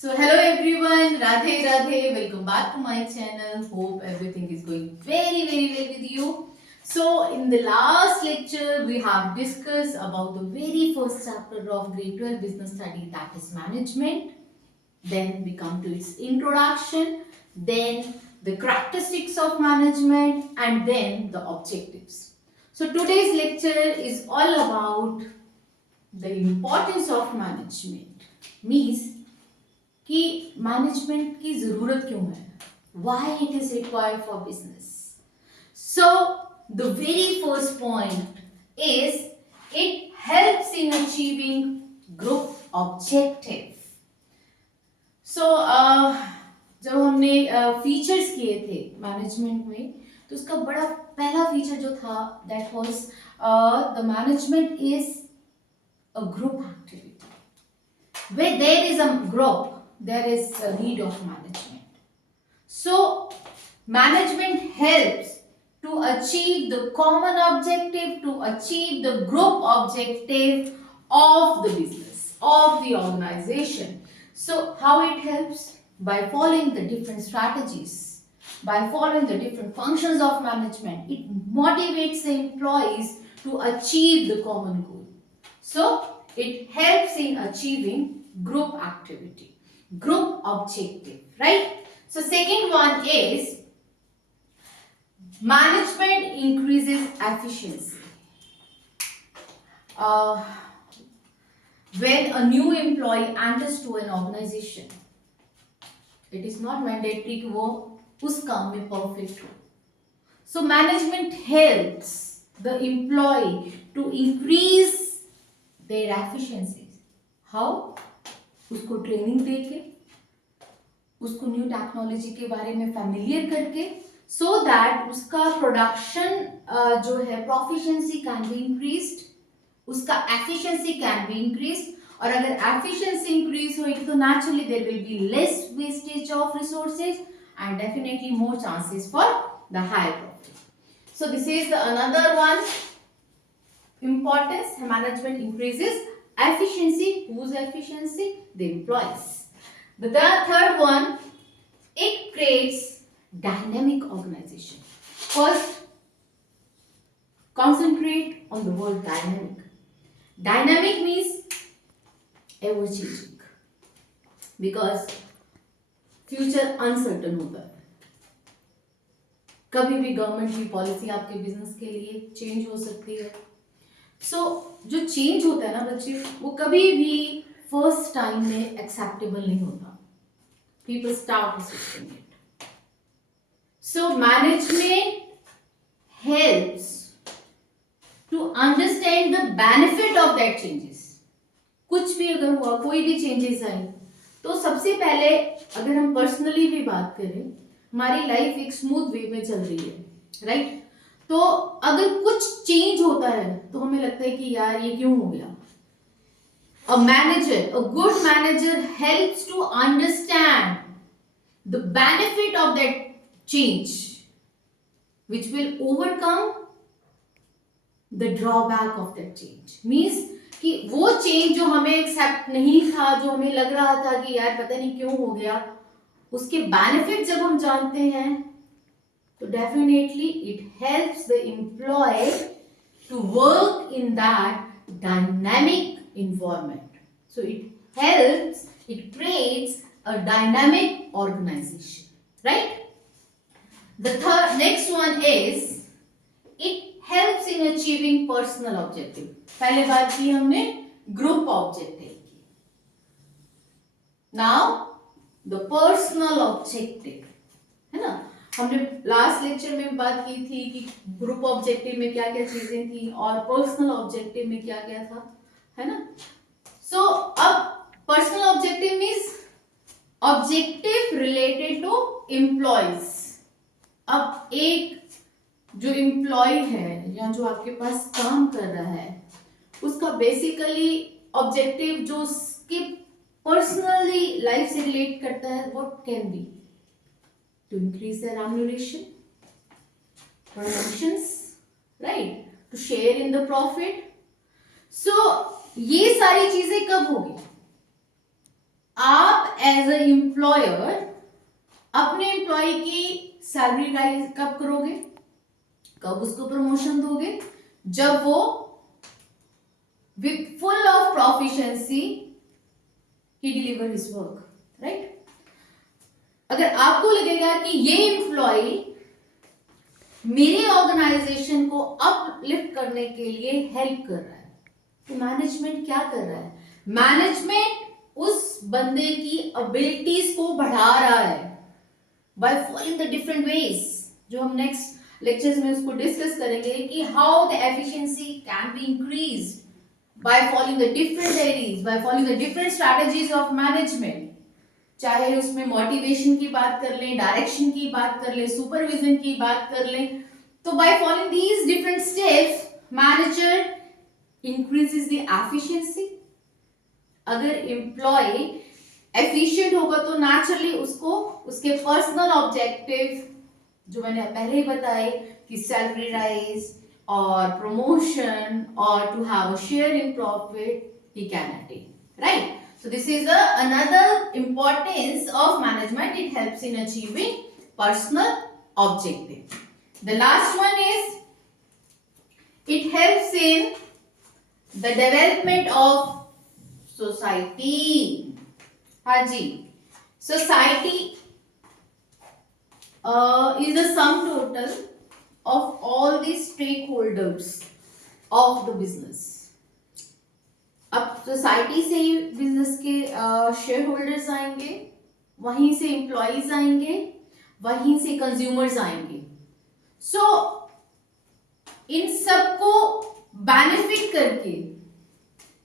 So hello everyone, Radhe Radhe, welcome back to my channel. Hope everything is going very well with you. So in the last lecture we have discussed about the very first chapter of grade 12 business study, that is management. Then we come to its introduction, then the characteristics of management, and then the objectives. So today's lecture is all about the importance of management. Means कि मैनेजमेंट की जरूरत क्यों है, why it is required for business. So the very first point is it helps in achieving group objective. So जब हमने फीचर्स किए थे मैनेजमेंट में, तो उसका बड़ा पहला फीचर जो था that was the management is a group activity. Where there is a group, there is a need of management. So management helps to achieve the common objective, to achieve the group objective of the business, of the organization. So how it helps? By following the different strategies, by following the different functions of management, it motivates the employees to achieve the common goal. So it helps in achieving group activity, group objective, right? So second one is management increases efficiency. When a new employee enters to an organization, it is not mandatory कि वो उस काम में perfect हो. So management helps the employee to increase their efficiencies. How? उसको ट्रेनिंग देके, उसको new technology के बारे में फैमिलियर करके, सो दैट उसका प्रोडक्शन जो है प्रोफिशिएंसी कैन बी इंक्रीज्ड, उसका एफिशिएंसी कैन बी इंक्रीज्ड. और अगर एफिशिएंसी इंक्रीज होगी तो naturally there will be less wastage of resources and definitely more chances for the higher profit. So this is the another one importance. Management increases efficiency. Whose efficiency? The employees. The third one, it creates dynamic organization. First, concentrate on the word dynamic. Dynamic means ever changing, because future uncertain होता है. कभी भी गवर्नमेंट की पॉलिसी आपके बिजनेस के लिए चेंज हो सकती है. सो जो चेंज होता है ना बच्चे, वो कभी भी फर्स्ट टाइम में एक्सेप्टेबल नहीं होता. People start resisting it. So management helps to understand the benefit of that changes. कुछ भी अगर हुआ, कोई भी चेंजेस आए, तो सबसे पहले अगर हम पर्सनली भी बात करें, हमारी लाइफ एक स्मूथ वे में चल रही है, राइट? तो अगर कुछ चेंज होता है तो हमें लगता है कि यार ये क्यों हो गया. A manager, a good manager helps to understand the benefit of that change, which will overcome the drawback of that change. Means कि वो चेंज जो हमें एक्सेप्ट नहीं था, जो हमें लग रहा था कि यार पता नहीं क्यों हो गया, उसके बेनिफिट जब हम जानते हैं, तो definitely it helps the employee to work in that dynamic environment. So it helps, it creates a dynamic organization, right? The next one is it helps in achieving personal objective. पहले बात की हमने group objective की. Now the personal objective, है ना? हमने last lecture में बात की थी कि ग्रुप ऑब्जेक्टिव में क्या क्या चीजें थी और पर्सनल ऑब्जेक्टिव में क्या क्या था, है ना? सो अब personal objective means objective related to employees. अब एक जो एम्प्लॉय है या जो आपके पास काम कर रहा है, उसका बेसिकली ऑब्जेक्टिव जो उसके पर्सनली लाइफ से रिलेट करता है, what can be? To increase their remuneration, promotions, right? To share in the profit. So ये सारी चीजें कब होगी? आप एज अ एम्प्लॉयर अपने एम्प्लॉय की सैलरी राइज कब करोगे, कब उसको प्रमोशन दोगे, जब वो with full of proficiency he deliver his work, right. अगर आपको लगेगा कि ये एम्प्लॉय मेरे ऑर्गेनाइजेशन को अपलिफ्ट करने के लिए हेल्प कर रहा है, तो मैनेजमेंट क्या कर रहा है, मैनेजमेंट उस बंदे की एबिलिटीज को बढ़ा रहा है by following the different ways, जो हम नेक्स्ट लेक्चर्स में उसको डिस्कस करेंगे कि how the efficiency can be increased by following the different areas, by following the different strategies of management, चाहे उसमें मोटिवेशन की बात कर लें, डायरेक्शन की बात कर लें, सुपरविजन की बात कर लें, तो by following these different steps manager increases the efficiency। अगर एम्प्लॉय एफिशिएंट होगा तो नेचुरली उसको उसके पर्सनल ऑब्जेक्टिव जो मैंने पहले ही बताए कि salary rise or promotion or to have a share in profit he can attain, right? So this is another importance of management. It helps in achieving personal objective. The last one is it helps in the development of society. Haji, society is the sum total of all the stakeholders of the business। अब सोसाइटी से ही बिजनेस के share holders आएंगे, वहीं से एम्प्लॉयज आएंगे, वहीं से कंज्यूमर्स आएंगे। सो इन सबको बेनिफिट करके,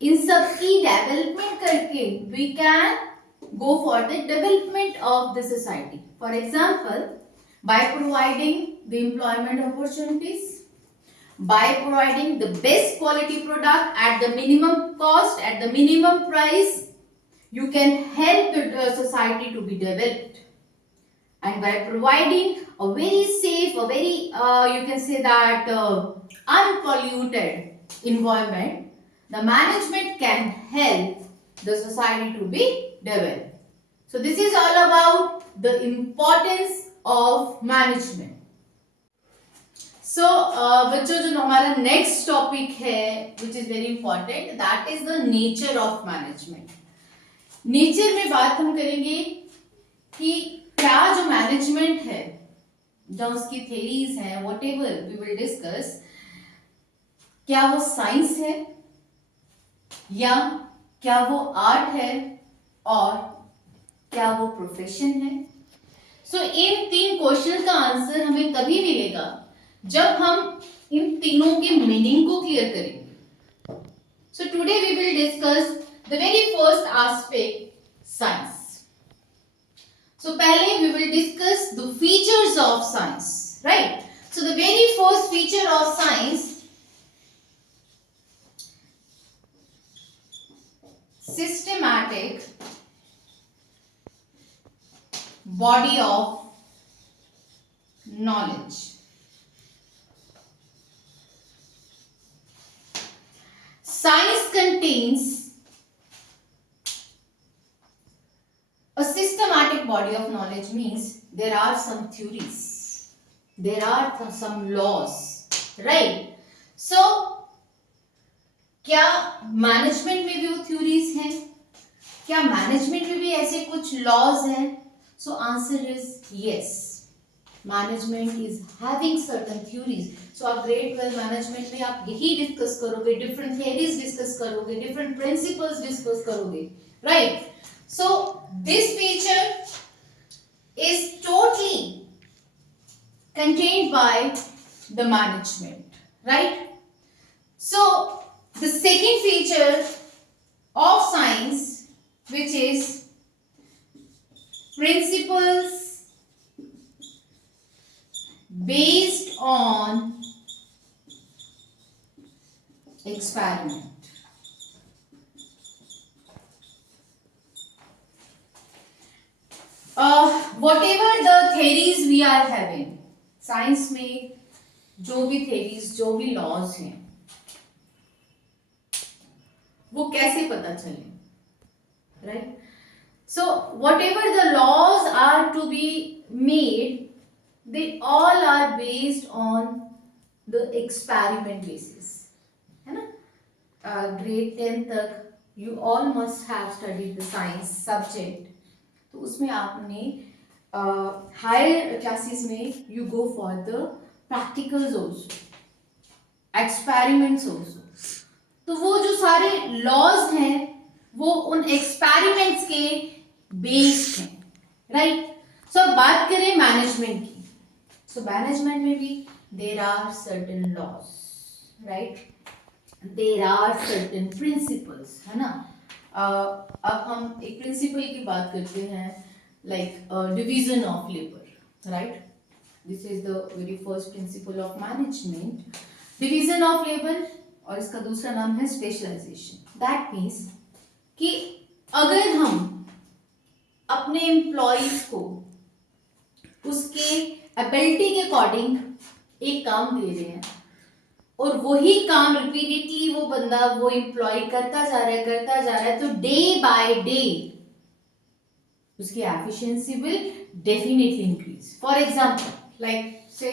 इन सबकी डेवलपमेंट करके we can go for the development of the society. For example, by providing the employment opportunities, by providing the best quality product at the minimum cost, at the minimum price, you can help the society to be developed. And by providing a very safe, a very you can say that unpolluted environment, the management can help the society to be developed. So this is all about the importance of management. So बच्चों जो हमारा next topic है which is very important, that is the nature of management. Nature में बात हम करेंगे कि क्या जो मैनेजमेंट है, जो उसकी थेरीज हैं, whatever we will discuss, क्या वो साइंस है या क्या वो आर्ट है और क्या वो प्रोफेशन है। सो इन तीन क्वेश्चन का आंसर हमें तभी मिलेगा जब हम इन तीनों के मीनिंग को क्लियर करेंगे। So today we will discuss the very first aspect, science. So पहले we will discuss the features of science, right. So the very first feature of science, systematic body of knowledge। Science contains a systematic body of knowledge, means there are some theories, there are some laws, right? So क्या मैनेजमेंट में भी वो थ्योरीज हैं, क्या मैनेजमेंट में भी ऐसे कुछ लॉज हैं? So answer is yes, management is having certain theories. So आप ग्रेड 12 मैनेजमेंट में आप यही डिस्कस करोगे, डिफरेंट थ्योरीज डिस्कस करोगे, डिफरेंट प्रिंसिपल्स डिस्कस करोगे, right. So this feature is totally contained by the management, right? So the second feature of science, which is principles based on experiment. Whatever the theories we are having, science में जो भी theories, जो भी laws हैं, वो कैसे पता चले, right? So whatever the laws are to be made, they all are based on the experiment basis, है ना? ग्रेड 10 तक you all must have studied the science subject. तो उसमें आपने हायर क्लासेस में you go for the practicals also, experiments also. तो वो जो सारे लॉज हैं वो उन एक्सपेरिमेंट्स के बेस्ड हैं, राइट? सो अब बात करें मैनेजमेंट की. सो मैनेजमेंट में भी there are certain laws, right? There are certain principles, है ना? अब हम एक प्रिंसिपल की बात करते हैं, like division of labour, right? This is the very first principle of management, division of labour. और इसका दूसरा नाम है स्पेशलाइजेशन. दैट मीन्स कि अगर हम अपने एम्प्लॉयज को उसके एबिलिटी के अकॉर्डिंग एक काम दे रहे हैं और वही काम रिपीटेडली वो बंदा वो एम्प्लॉय करता जा रहा है, तो डे बाय डे उसकी efficiency will definitely increase. For example like say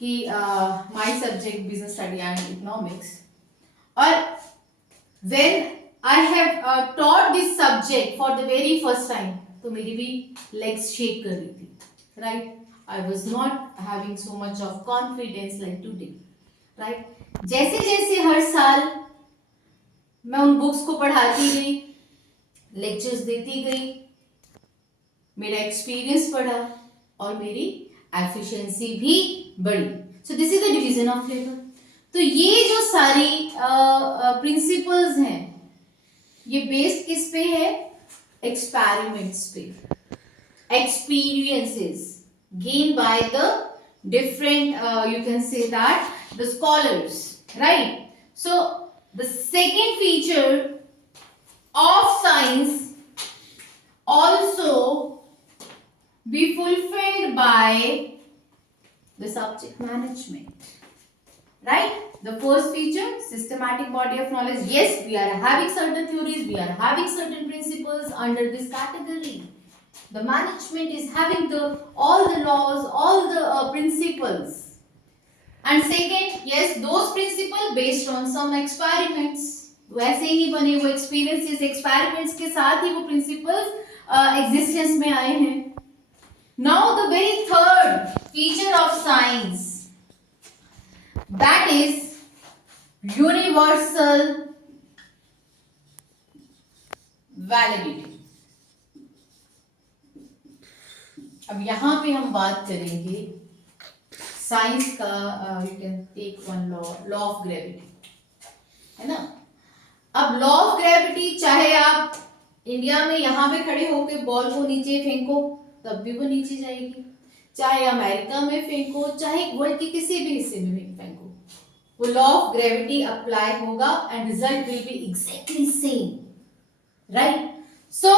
कि my subject business study and economics, और when I have taught this subject for the very first time, तो मेरी भी लेग्स शेक कर रही थी, right? I was not having so much of confidence like today, right? जैसे जैसे हर साल मैं उन बुक्स को पढ़ाती गई, लेक्चर्स देती गई, मेरा एक्सपीरियंस बढ़ा और मेरी एफिशिएंसी भी बढ़ी. सो this is the division of labour. तो ये जो सारी प्रिंसिपल्स हैं ये बेस्ड किस पे है? एक्सपेरिमेंट्स पे, experiences gained by the different you can say that the scholars, right? So the second feature of science also be fulfilled by the subject management, right? The first feature, systematic body of knowledge. Yes, we are having certain theories, we are having certain principles under this category. The management is having all the laws, all the principles. And second, yes, those principles based on some experiments. वैसे ही नहीं बने वो experiences, experiments के साथ ही वो principles existence में आए हैं. Now the very third feature of science, that is universal validity. अब यहाँ पे हम बात करेंगे साइंस का. You can take one law of gravity, है ना? अब लॉ ऑफ ग्रेविटी, चाहे आप इंडिया में यहाँ पे खड़े होकर बॉल को नीचे फेंको तब भी वो नीचे जाएगी, चाहे अमेरिका में फेंको, चाहे वर्ल्ड के किसी भी हिस्से में फेंको, वो लॉ ऑफ ग्रेविटी अप्लाई होगा and result will be exactly same, right? So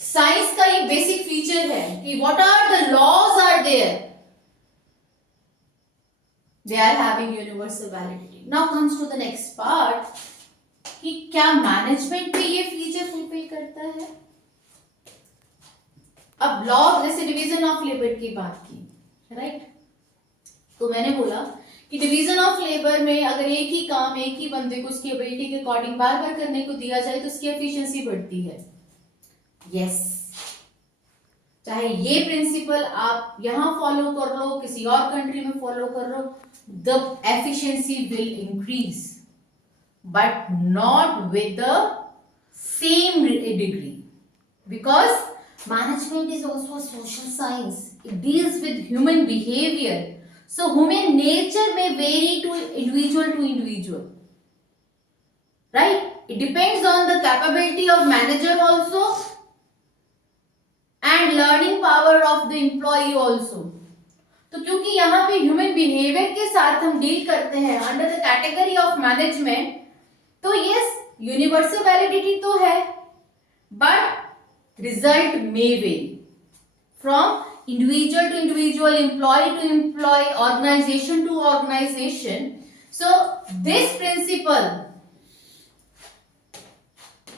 science का ये बेसिक फीचर है कि what are the laws are there, they are having universal validity. Now comes to the next part कि क्या मैनेजमेंट पे ये feature fulfil करता है? अब लॉ, जैसे डिवीजन ऑफ लेबर की बात की, राइट? तो मैंने बोला कि डिवीजन ऑफ लेबर में अगर एक ही काम एक ही बंदे को उसकी एबिलिटी के अकॉर्डिंग बार बार करने को दिया जाए तो उसकी एफिशिएंसी बढ़ती है. यस, चाहे ये प्रिंसिपल आप यहां फॉलो कर लो, किसी और कंट्री में फॉलो कर लो, the efficiency will increase, but not with the same degree, because management is also a social science. It deals with human behavior. So human nature may vary to individual, right? It depends on the capability of manager also and learning power of the employee also. तो क्योंकि यहाँ पे human behaviour के साथ हम डील करते हैं under the category of management, तो यस यूनिवर्सल वैलिडिटी तो है, but result may vary from individual to individual, employee to employee, organization to organization. So this principle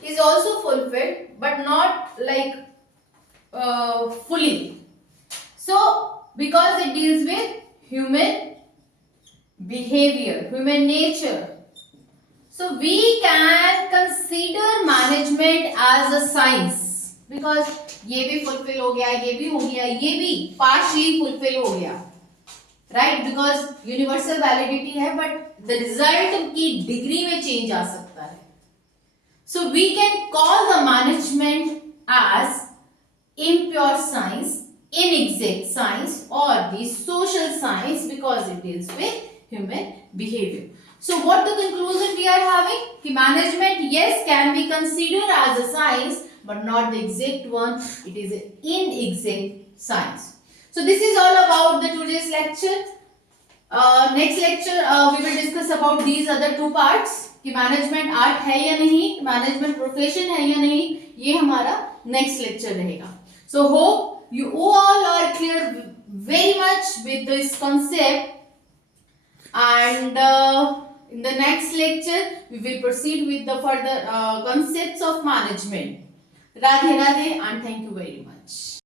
is also fulfilled, but not like fully. So because it deals with human behavior, human nature, so we can consider management as a science, because ये भी fulfill हो गया, ये भी हो गया, ये भी partially fulfill हो गया, right? Because universal validity है, but the result की degree में change आ सकता है. So we can call the management as impure science, inexact science, or the social science, because it deals with human behavior. So what the conclusion we are having? कि management, yes, can be considered as a science, but not the exact one. It is an inexact science. So this is all about the today's lecture. Next lecture we will discuss about these other two parts, कि management art है या नहीं, management profession है या नहीं, ये हमारा next lecture रहेगा. So hope you all are clear very much with this concept, and in the next lecture we will proceed with the further concepts of management. Radhe Radhe and thank you very much.